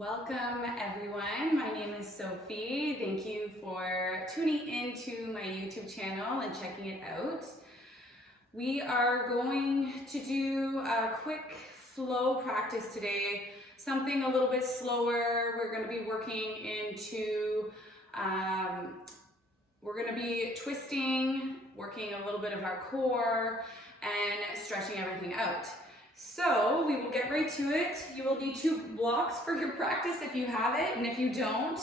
Welcome everyone, my name is Sophie. Thank you for tuning into my YouTube channel and checking it out. We are going to do a quick flow practice today, something a little bit slower. We're going to be working into, we're going to be twisting, working a little bit of our core and stretching everything out. So we will get right to it. You will need 2 blocks for your practice if you have it, and if you don't,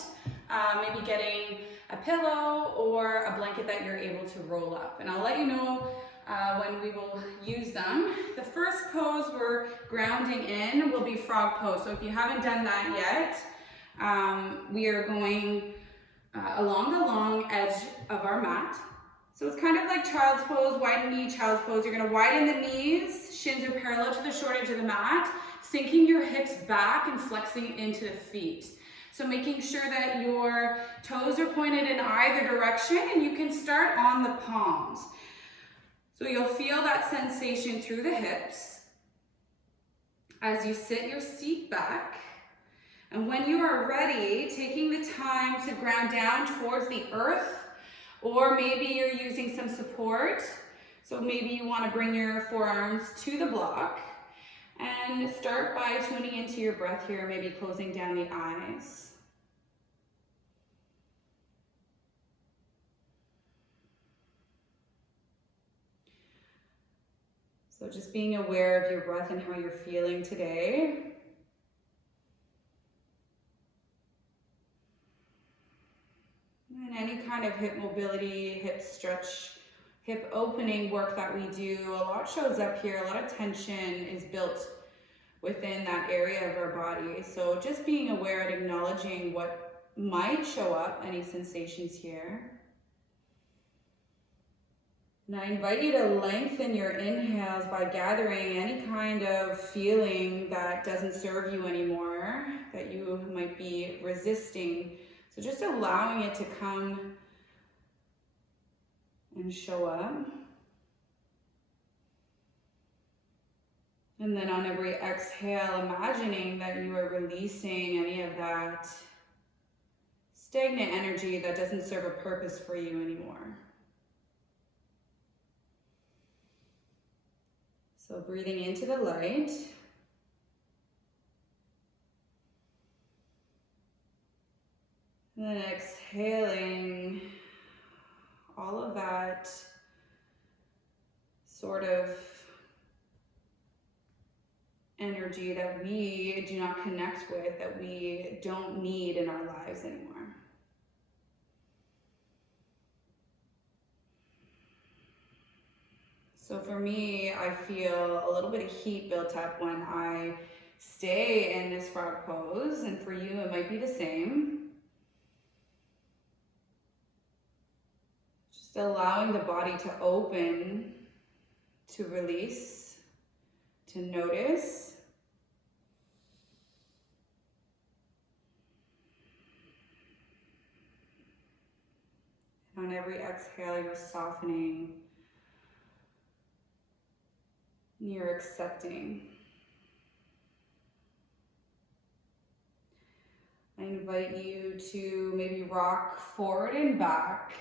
maybe getting a pillow or a blanket that you're able to roll up. And I'll let you know when we will use them. The first pose we're grounding in will be frog pose. So if you haven't done that yet, we are going along the long edge of our mat. So it's kind of like child's pose, widen knee, child's pose. You're gonna widen the knees, shins are parallel to the short edge of the mat, sinking your hips back and flexing into the feet. So making sure that your toes are pointed in either direction, and you can start on the palms. So you'll feel that sensation through the hips as you sit your seat back. And when you are ready, taking the time to ground down towards the earth, or maybe you're using some support. So maybe you want to bring your forearms to the block and start by tuning into your breath here, maybe closing down the eyes. So just being aware of your breath and how you're feeling today. And any kind of hip mobility, hip stretch, hip opening work that we do, a lot shows up here. A lot of tension is built within that area of our body. So just being aware and acknowledging what might show up, any sensations here. And I invite you to lengthen your inhales by gathering any kind of feeling that doesn't serve you anymore, that you might be resisting. So just allowing it to come and show up. And then on every exhale, imagining that you are releasing any of that stagnant energy that doesn't serve a purpose for you anymore. So breathing into the light. And then exhaling all of that sort of energy that we do not connect with, that we don't need in our lives anymore. So for me, I feel a little bit of heat built up when I stay in this frog pose, and for you, it might be the same. Allowing the body to open, to release, to notice. And on every exhale, you're softening, you're accepting. I invite you to maybe rock forward and back.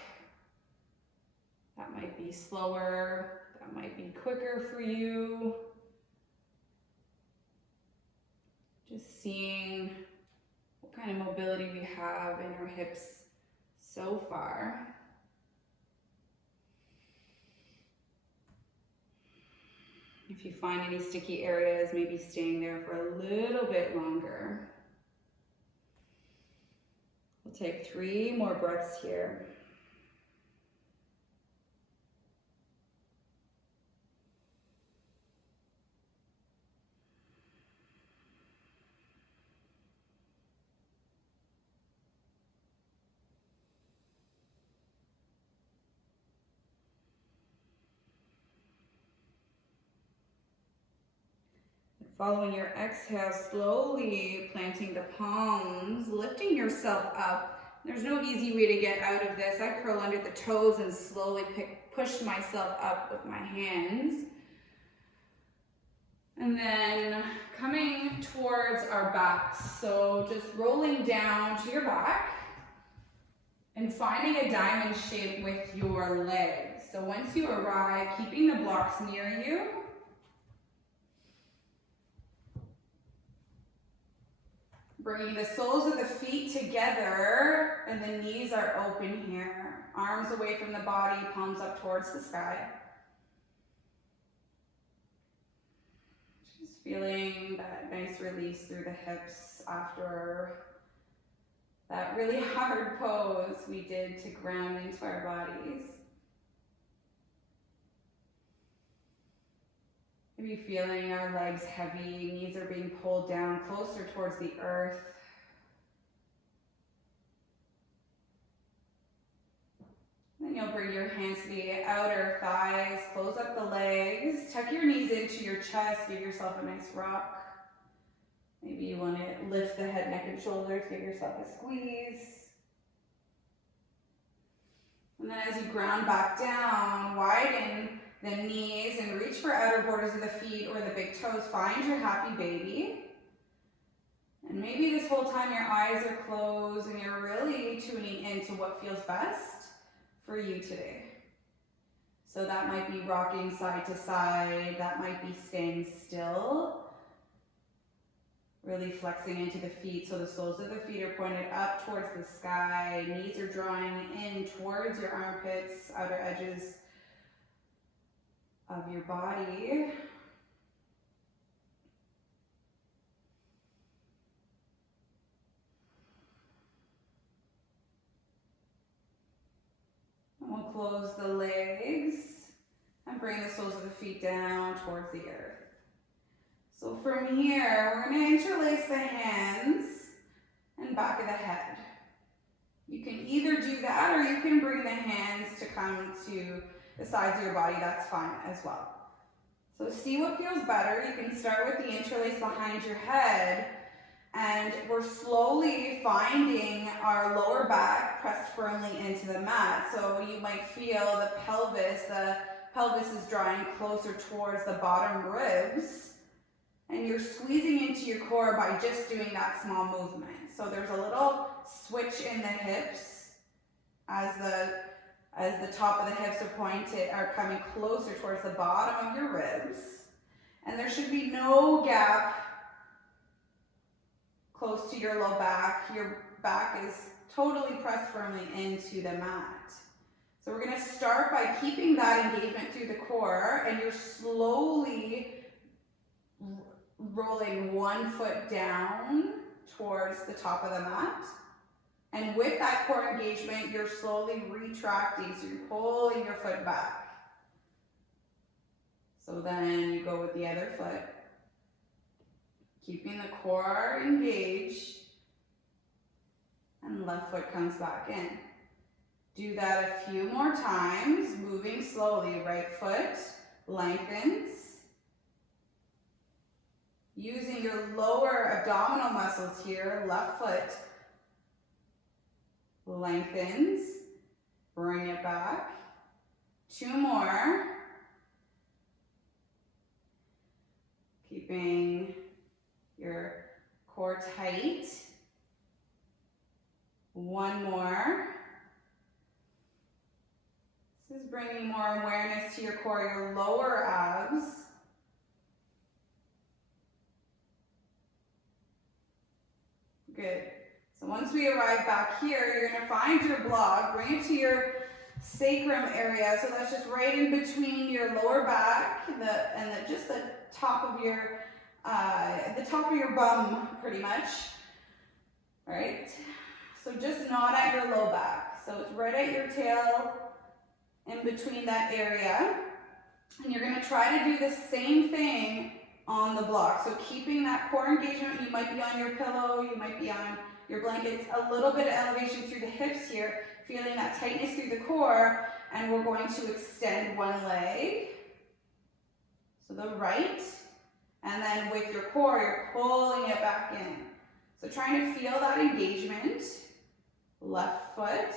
That might be slower, that might be quicker for you. Just seeing what kind of mobility we have in our hips so far. If you find any sticky areas, maybe staying there for a little bit longer. We'll take 3 more breaths here. Following your exhale, slowly planting the palms, lifting yourself up. There's no easy way to get out of this. I curl under the toes and slowly push myself up with my hands. And then coming towards our backs. So just rolling down to your back and finding a diamond shape with your legs. So once you arrive, keeping the blocks near you, bringing the soles of the feet together and the knees are open here. Arms away from the body, palms up towards the sky. Just feeling that nice release through the hips after that really hard pose we did to ground into our bodies. Maybe feeling our legs heavy, knees are being pulled down closer towards the earth. Then you'll bring your hands to the outer thighs, close up the legs, tuck your knees into your chest, give yourself a nice rock. Maybe you want to lift the head, neck, and shoulders, give yourself a squeeze. And then as you ground back down, widen the knees and reach for outer borders of the feet or the big toes. Find your happy baby. And maybe this whole time your eyes are closed and you're really tuning into what feels best for you today. So that might be rocking side to side, that might be staying still. Really flexing into the feet, so the soles of the feet are pointed up towards the sky, knees are drawing in towards your armpits, outer edges of your body. And we'll close the legs and bring the soles of the feet down towards the earth. So from here, we're going to interlace the hands and back of the head. You can either do that or you can bring the hands to come to the sides of your body. That's fine as well. So see what feels better. You can start with the interlace behind your head, and we're slowly finding our lower back pressed firmly into the mat. So you might feel the pelvis is drawing closer towards the bottom ribs. And you're squeezing into your core by just doing that small movement. So there's a little switch in the hips as the top of the hips are coming closer towards the bottom of your ribs. And there should be no gap close to your low back. Your back is totally pressed firmly into the mat. So we're going to start by keeping that engagement through the core, and you're slowly rolling one foot down towards the top of the mat. And with that core engagement, you're slowly retracting, so you're pulling your foot back. So then you go with the other foot, keeping the core engaged, and left foot comes back in. Do that a few more times, moving slowly. Right foot lengthens. Using your lower abdominal muscles here, left foot lengthens, bring it back. Two more. Keeping your core tight. One more. This is bringing more awareness to your core, your lower abs. Good. So once we arrive back here, you're going to find your block, bring it to your sacrum area. So that's just right in between your lower back and just the top of your bum, pretty much. All right. So just not at your low back. So it's right at your tail, in between that area. And you're going to try to do the same thing on the block. So keeping that core engagement, you might be on your pillow, you might be on your blankets, a little bit of elevation through the hips here, feeling that tightness through the core, and we're going to extend one leg. So the right, and then with your core, you're pulling it back in. So trying to feel that engagement. Left foot,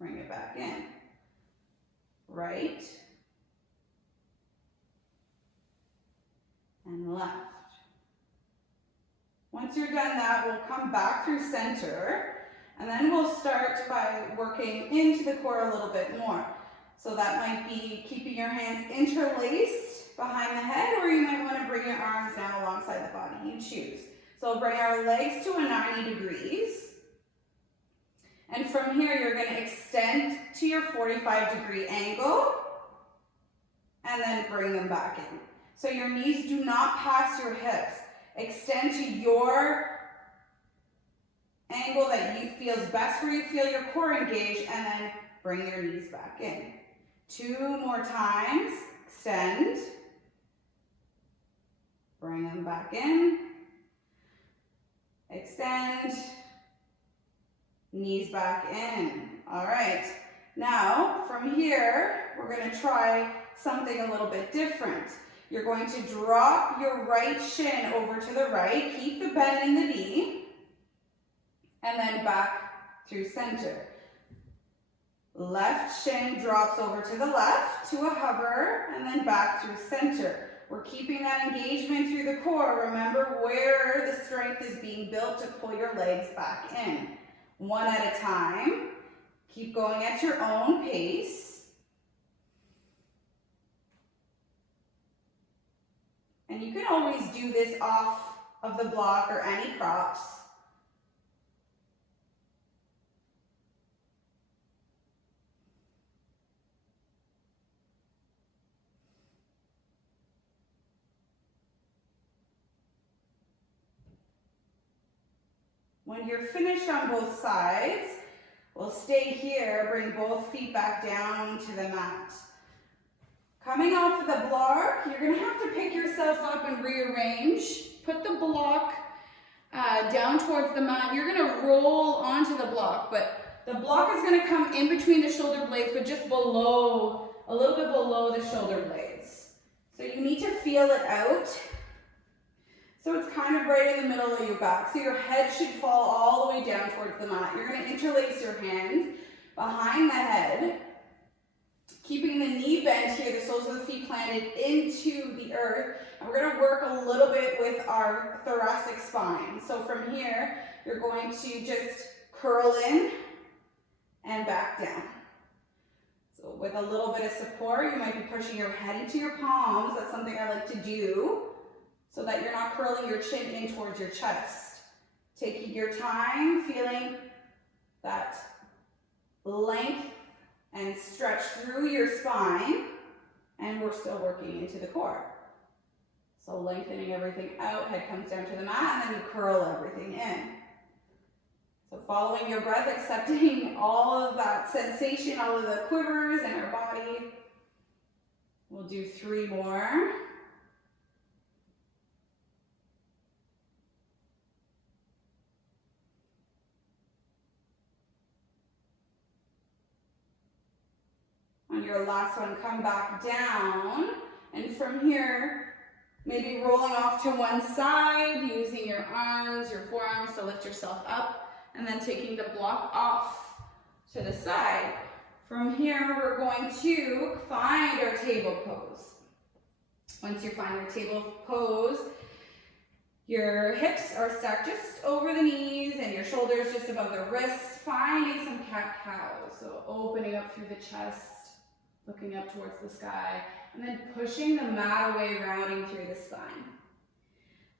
bring it back in. Right. and left. Once you're done that, we'll come back through center, and then we'll start by working into the core a little bit more. So that might be keeping your hands interlaced behind the head, or you might want to bring your arms down alongside the body. You choose. So we'll bring our legs to a 90 degrees. And from here, you're going to extend to your 45-degree angle, and then bring them back in. So your knees do not pass your hips. Extend to your angle that you feels best, where you feel your core engaged, and then bring your knees back in. 2 more times. Extend. Bring them back in. Extend. Knees back in. All right. Now, from here, we're going to try something a little bit different. You're going to drop your right shin over to the right. Keep the bend in the knee. And then back through center. Left shin drops over to the left to a hover, and then back through center. We're keeping that engagement through the core. Remember where the strength is being built to pull your legs back in. One at a time. Keep going at your own pace. And you can always do this off of the block or any props. When you're finished on both sides, we'll stay here, bring both feet back down to the mat. Coming off of the block, you're going to have to pick yourself up and rearrange. Put the block down towards the mat. You're going to roll onto the block, but the block is going to come in between the shoulder blades, but just below, a little bit below the shoulder blades. So you need to feel it out. So it's kind of right in the middle of your back. So your head should fall all the way down towards the mat. You're going to interlace your hands behind the head, keeping the knee bent here, the soles of the feet planted into the earth. And we're going to work a little bit with our thoracic spine. So from here, you're going to just curl in and back down. So with a little bit of support, you might be pushing your head into your palms. That's something I like to do, so that you're not curling your chin in towards your chest. Taking your time, feeling that length and stretch through your spine, and we're still working into the core. So lengthening everything out, head comes down to the mat, and then you curl everything in. So following your breath, accepting all of that sensation, all of the quivers in our body. We'll do 3 more. On your last one, come back down, and from here, maybe rolling off to one side, using your arms, your forearms to lift yourself up, and then taking the block off to the side. From here, we're going to find our table pose. Once you find your table pose, your hips are stacked just over the knees and your shoulders just above the wrists, finding some cat-cow. So opening up through the chest, looking up towards the sky, and then pushing the mat away, rounding through the spine.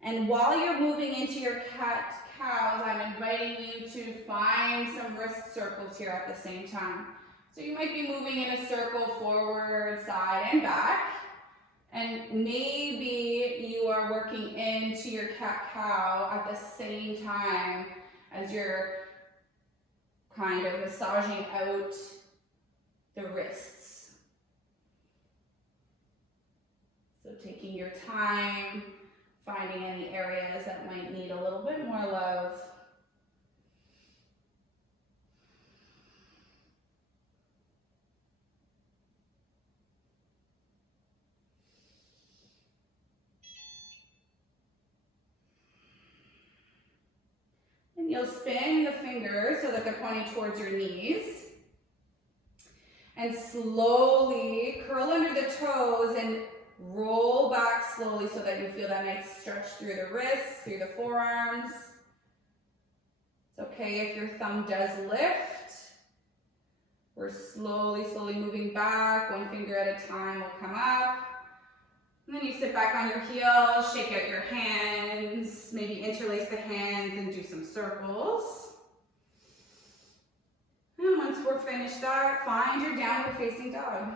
And while you're moving into your cat-cows, I'm inviting you to find some wrist circles here at the same time. So you might be moving in a circle forward, side, and back. And maybe you are working into your cat-cow at the same time as you're kind of massaging out the wrists. So taking your time, finding any areas that might need a little bit more love. And you'll spin the fingers so that they're pointing towards your knees. And slowly curl under the toes and roll back slowly so that you feel that nice stretch through the wrists, through the forearms. It's okay if your thumb does lift. We're slowly moving back. One finger at a time will come up. And then you sit back on your heels, shake out your hands, maybe interlace the hands and do some circles. And once we're finished that, find your downward facing dog.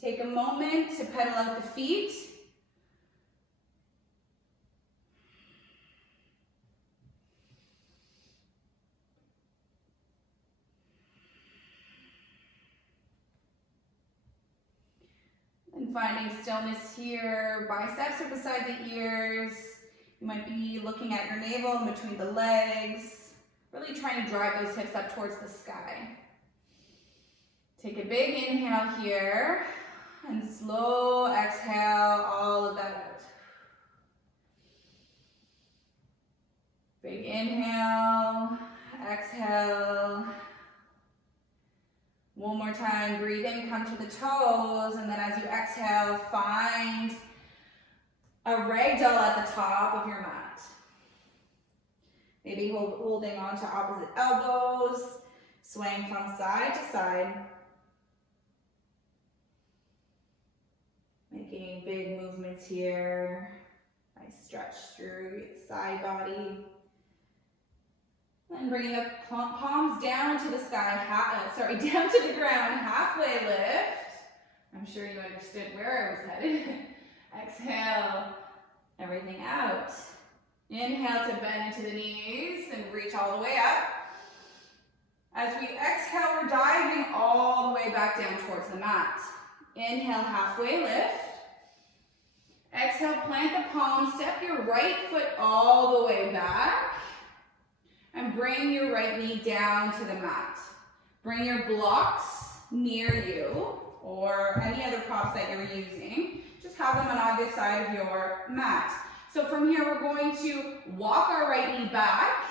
Take a moment to pedal out the feet. And finding stillness here, biceps are beside the ears. You might be looking at your navel in between the legs, really trying to drive those hips up towards the sky. Take a big inhale here, and slow exhale all of that out. Big inhale, exhale. One more time, breathe in, come to the toes, and then as you exhale, find a ragdoll at the top of your mat. Maybe holding on to opposite elbows, swaying from side to side. Making big movements here. Nice stretch through your side body. And bringing the palms down to the sky, down to the ground, halfway lift. I'm sure you understood where I was headed. Exhale, everything out. Inhale to bend into the knees and reach all the way up. As we exhale, we're diving all the way back down towards the mat. Inhale, halfway lift. Exhale, plant the palms, step your right foot all the way back. And bring your right knee down to the mat. Bring your blocks near you or any other props that you're using. Just have them on either side of your mat. So from here, we're going to walk our right knee back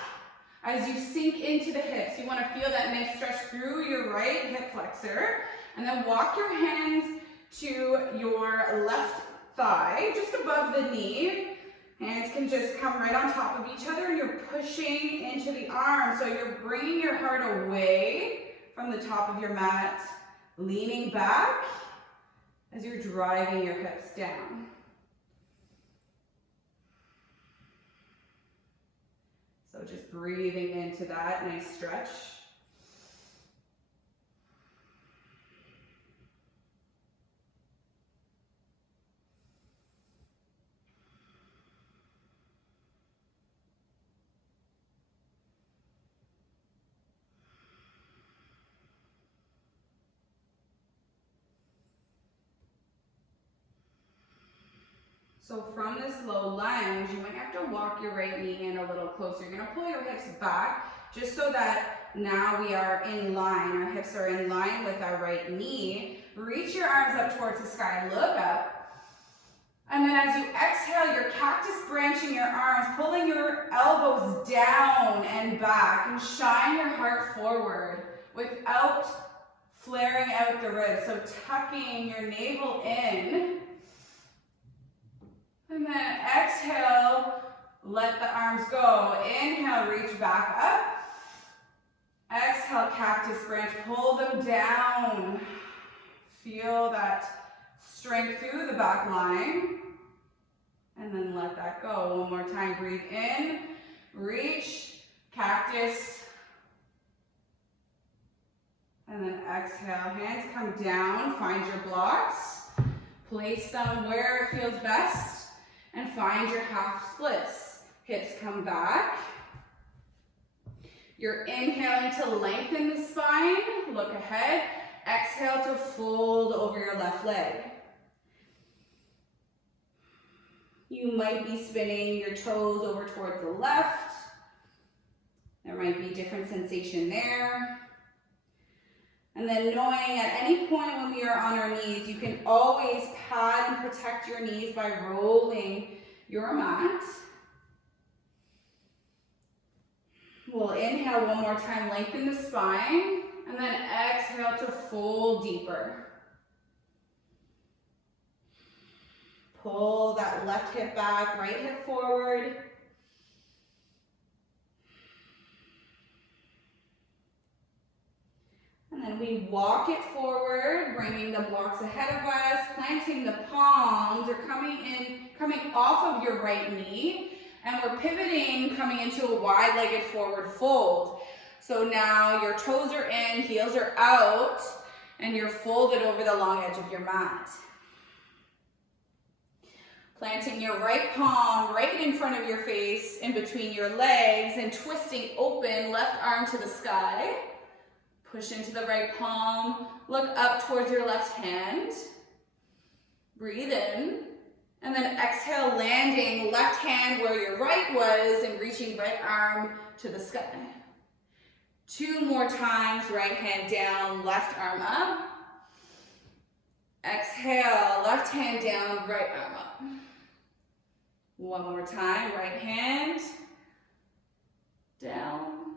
as you sink into the hips. You want to feel that nice stretch through your right hip flexor. And then walk your hands to your left thigh, just above the knee. Hands can just come right on top of each other. You're pushing into the arms. So you're bringing your heart away from the top of your mat, leaning back as you're driving your hips down. So just breathing into that nice stretch. So from this low lunge, you might have to walk your right knee in a little closer. You're gonna pull your hips back just so that now we are in line. Our hips are in line with our right knee. Reach your arms up towards the sky, look up. And then as you exhale, you're cactus branching your arms, pulling your elbows down and back, and shine your heart forward without flaring out the ribs. So tucking your navel in. And then exhale, let the arms go. Inhale, reach back up. Exhale, cactus branch, pull them down. Feel that strength through the back line. And then let that go. One more time, breathe in, reach, cactus. And then exhale, hands come down, find your blocks. Place them where it feels best. And find your half splits. Hips come back. You're inhaling to lengthen the spine. Look ahead. Exhale to fold over your left leg. You might be spinning your toes over towards the left. There might be different sensation there. And then knowing at any point when we are on our knees, you can always pad and protect your knees by rolling your mat. We'll inhale one more time, lengthen the spine, and then exhale to fold deeper. Pull that left hip back, right hip forward. And then we walk it forward, bringing the blocks ahead of us, planting the palms, or coming off of your right knee. And we're pivoting, coming into a wide-legged forward fold. So now your toes are in, heels are out, and you're folded over the long edge of your mat. Planting your right palm right in front of your face, in between your legs, and twisting open, left arm to the sky. Push into the right palm, look up towards your left hand. Breathe in, and then exhale, landing left hand where your right was, and reaching right arm to the sky. 2 more times, right hand down, left arm up. Exhale, left hand down, right arm up. 1 more time, right hand down,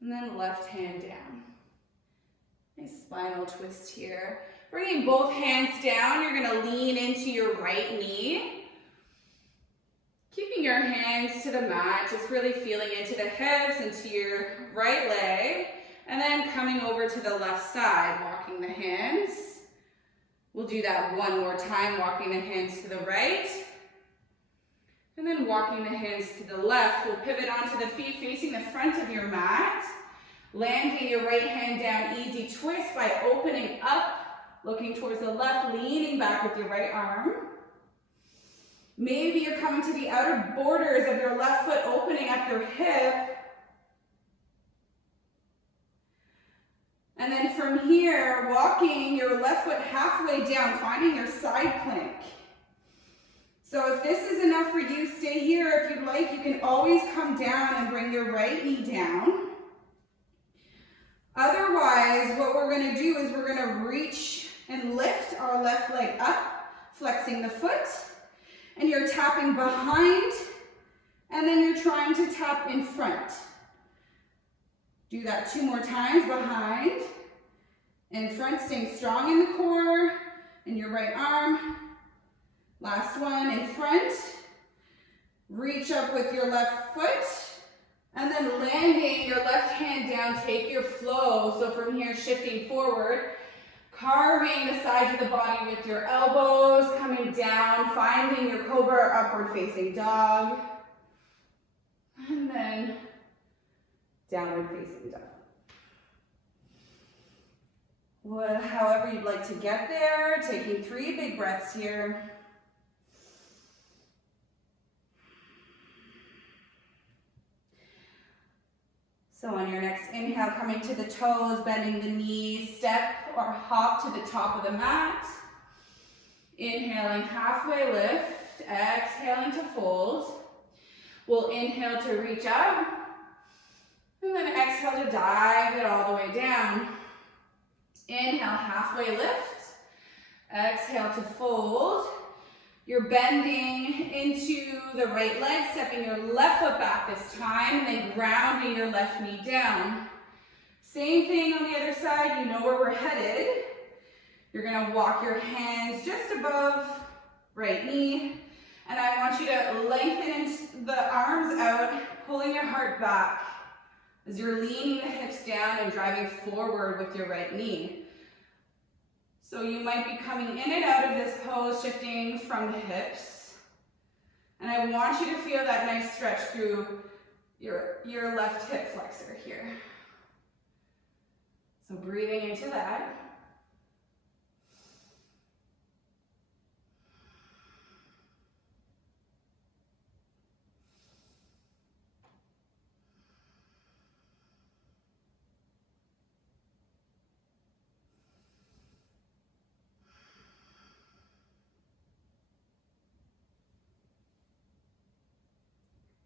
and then left hand down. Nice spinal twist here. Bringing both hands down, you're gonna lean into your right knee. Keeping your hands to the mat, just really feeling into the hips, into your right leg, and then coming over to the left side, walking the hands. We'll do that 1 more time, walking the hands to the right, and then walking the hands to the left. We'll pivot onto the feet facing the front of your mat, landing your right hand down, easy twist by opening up, looking towards the left, leaning back with your right arm. Maybe you're coming to the outer borders of your left foot, opening up your hip. And then from here, walking your left foot halfway down, finding your side plank. So if this is enough for you, stay here. If you'd like, you can always come down and bring your right knee down. Otherwise, what we're going to do is we're going to reach and lift our left leg up, flexing the foot, and you're tapping behind, and then you're trying to tap in front. Do that 2 more times, behind, in front, staying strong in the core, in your right arm. Last one, in front. Reach up with your left foot, and then landing your left hand down, take your flow. So from here, shifting forward, carving the sides of the body with your elbows, coming down, finding your cobra or upward facing dog, and then downward facing dog. Well, however you'd like to get there, taking 3 big breaths here. So on your next inhale, coming to the toes, bending the knees, step or hop to the top of the mat. Inhaling, halfway lift, exhaling to fold. We'll inhale to reach up, and then exhale to dive it all the way down. Inhale, halfway lift, exhale to fold. You're bending into the right leg, stepping your left foot back this time, and then grounding your left knee down. Same thing on the other side, you know where we're headed. You're gonna walk your hands just above right knee, and I want you to lengthen the arms out, pulling your heart back as you're leaning the hips down and driving forward with your right knee. So you might be coming in and out of this pose, shifting from the hips. And I want you to feel that nice stretch through your left hip flexor here. So breathing into that.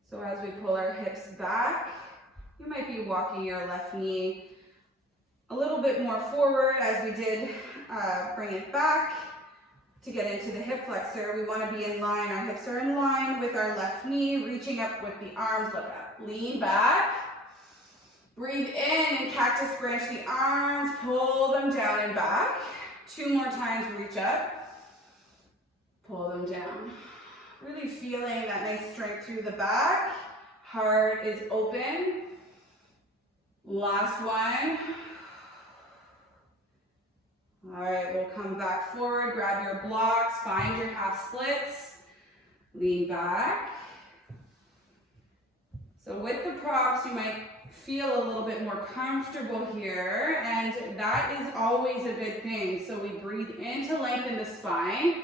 So as we pull our hips back, you might be walking your left knee a little bit more forward as we did bring it back to get into the hip flexor. We want to be in line, our hips are in line with our left knee, reaching up with the arms, look up, lean back. Breathe in and cactus branch the arms, pull them down and back. 2 more times, reach up. Pull them down. Really feeling that nice strength through the back. Heart is open. Last one. All right, we'll come back forward, grab your blocks, find your half splits, lean back. So with the props, you might feel a little bit more comfortable here, and that is always a good thing. So we breathe in to lengthen the spine.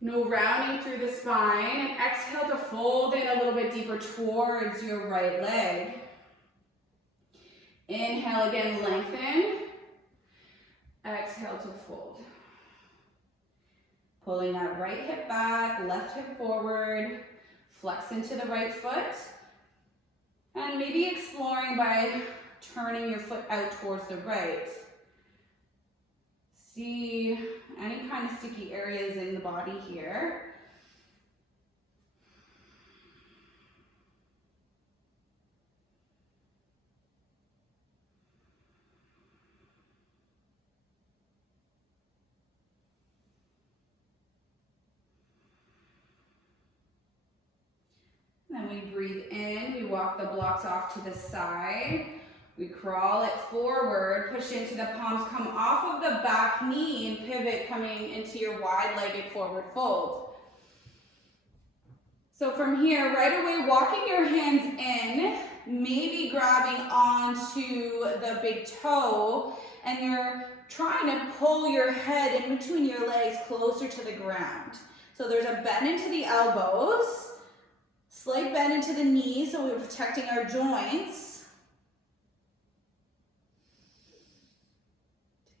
No rounding through the spine, and exhale to fold in a little bit deeper towards your right leg. Inhale again, lengthen. Exhale to fold. Pulling that right hip back, left hip forward, flex into the right foot, and maybe exploring by turning your foot out towards the right. See any kind of sticky areas in the body here. Then we breathe in, we walk the blocks off to the side. We crawl it forward, push into the palms, come off of the back knee and pivot coming into your wide-legged forward fold. So from here, right away, walking your hands in, maybe grabbing onto the big toe, and you're trying to pull your head in between your legs closer to the ground. So there's a bend into the elbows, slight bend into the knees, so we're protecting our joints.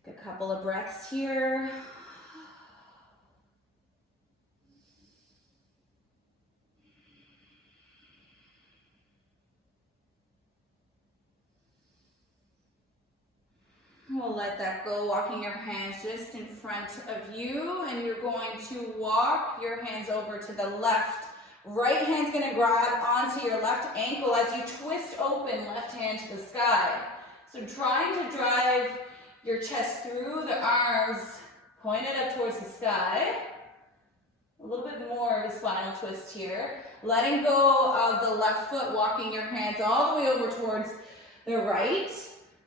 Take a couple of breaths here. We'll let that go, walking your hands just in front of you, and you're going to walk your hands over to the left. Right hand's gonna grab onto your left ankle as you twist open, left hand to the sky. So trying to drive your chest through the arms, pointed up towards the sky. A little bit more of a spinal twist here. Letting go of the left foot, walking your hands all the way over towards the right.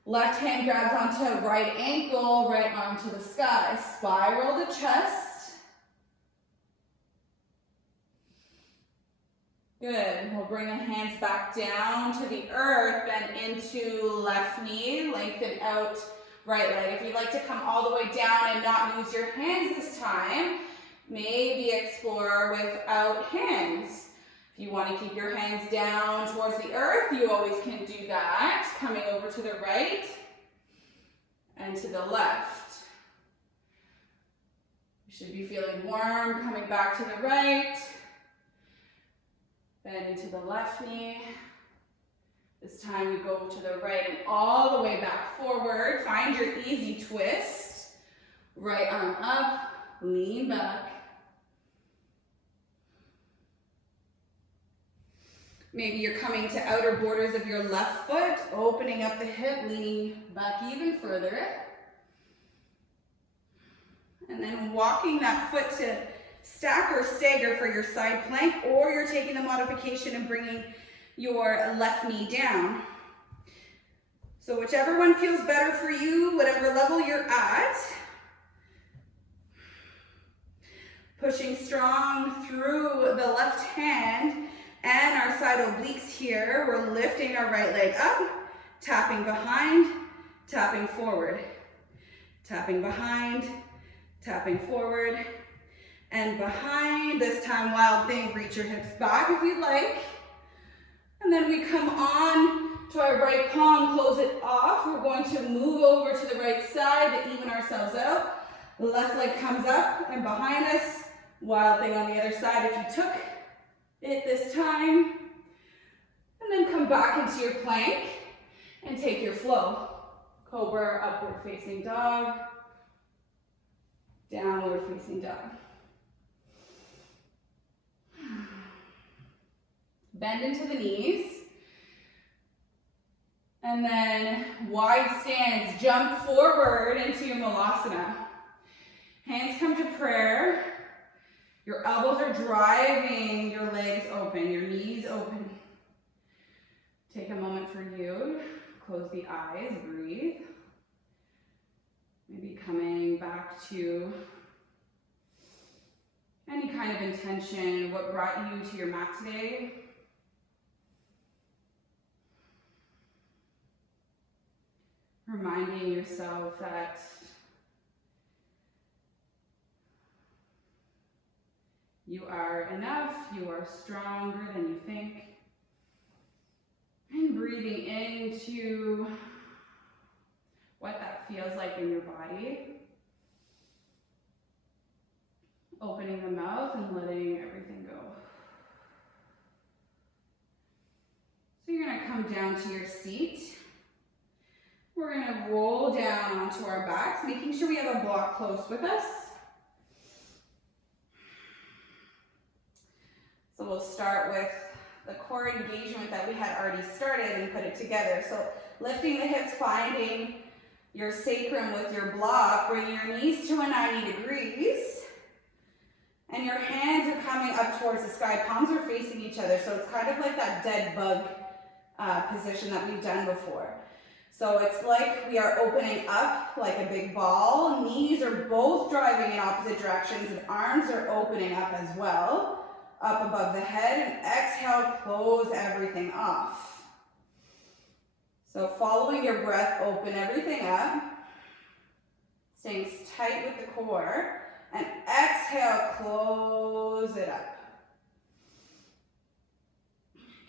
Left hand grabs onto right ankle, right arm to the sky. Spiral the chest. Good. We'll bring the hands back down to the earth, bend into left knee, lengthen out right leg. If you'd like to come all the way down and not use your hands this time, maybe explore without hands. If you want to keep your hands down towards the earth, you always can do that. Coming over to the right and to the left. You should be feeling warm, coming back to the right. Bend into the left knee. This time we go to the right and all the way back forward. Find your easy twist. Right arm up, lean back. Maybe you're coming to outer borders of your left foot, opening up the hip, leaning back even further. And then walking that foot to stack or stagger for your side plank, or you're taking the modification and bringing your left knee down. So whichever one feels better for you, whatever level you're at. Pushing strong through the left hand and our side obliques here. We're lifting our right leg up, tapping behind, tapping forward. Tapping behind, tapping forward, and behind. This time, wild thing, reach your hips back if you'd like. And then we come on to our right palm, close it off. We're going to move over to the right side to even ourselves out. The left leg comes up and behind us. Wild thing on the other side if you took it this time. And then come back into your plank and take your flow. Cobra, upward facing dog, downward facing dog. Bend into the knees. And then wide stance, jump forward into your Malasana. Hands come to prayer. Your elbows are driving your legs open, your knees open. Take a moment for you. Close the eyes, breathe. Maybe coming back to any kind of intention, what brought you to your mat today. Reminding yourself that you are enough, you are stronger than you think. And breathing into what that feels like in your body. Opening the mouth and letting everything go. So you're going to come down to your seat. We're going to roll down onto our backs, making sure we have a block close with us. So we'll start with the core engagement that we had already started and put it together. So lifting the hips, finding your sacrum with your block, bringing your knees to a 90 degrees. And your hands are coming up towards the sky. Palms are facing each other. So it's kind of like that dead bug position that we've done before. So it's like we are opening up like a big ball. Knees are both driving in opposite directions and arms are opening up as well. Up above the head, and exhale, close everything off. So following your breath, open everything up. Staying tight with the core. And exhale, close it up.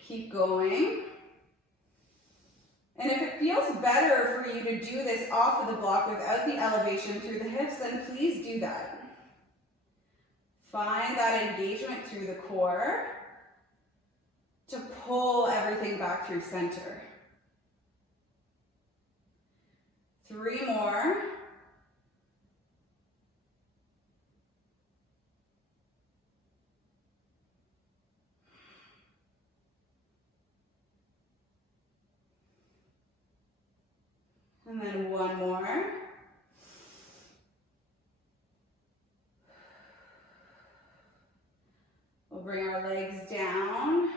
Keep going. And if it feels better for you to do this off of the block without the elevation through the hips, then please do that. Find that engagement through the core to pull everything back through center. 3 more. And then 1 more. We'll bring our legs down.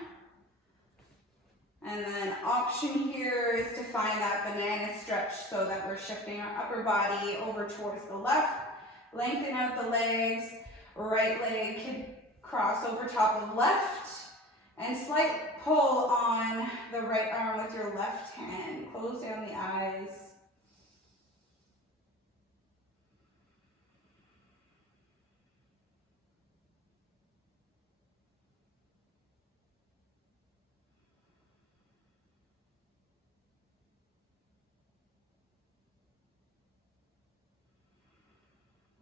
And then option here is to find that banana stretch so that we're shifting our upper body over towards the left. Lengthen out the legs. Right leg can cross over top of left. And slight pull on the right arm with your left hand. Close down the eyes.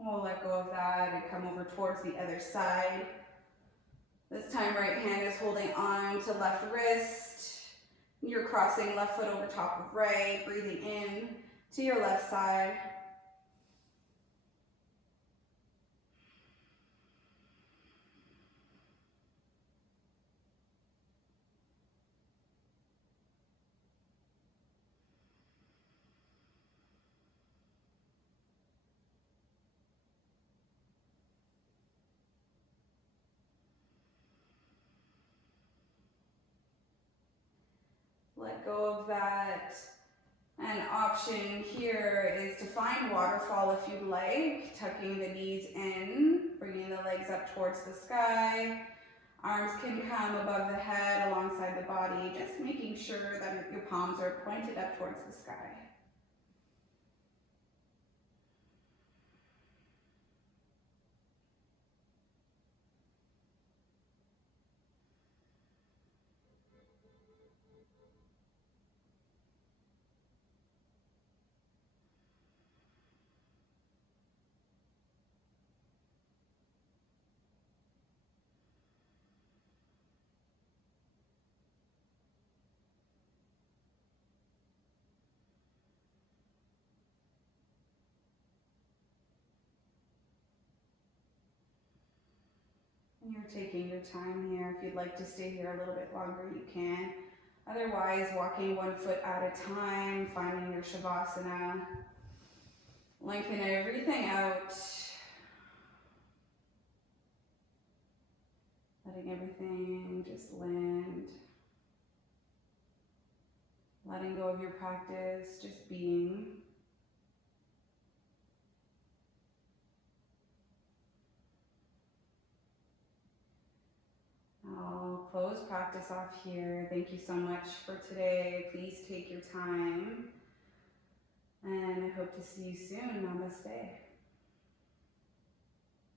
We'll let go of that and come over towards the other side. This time right hand is holding on to left wrist. You're crossing left foot over top of right, breathing in to your left side. Let go of that. An option here is to find waterfall if you'd like, tucking the knees in, bringing the legs up towards the sky. Arms can come above the head alongside the body, just making sure that your palms are pointed up towards the sky. You're taking your time here. If you'd like to stay here a little bit longer, you can. Otherwise, walking 1 foot at a time, finding your Shavasana. Lengthen everything out. letting everything just land. Letting go of your practice, just being. I'll close practice off here. Thank you so much for today. Please take your time. And I hope to see you soon. Namaste.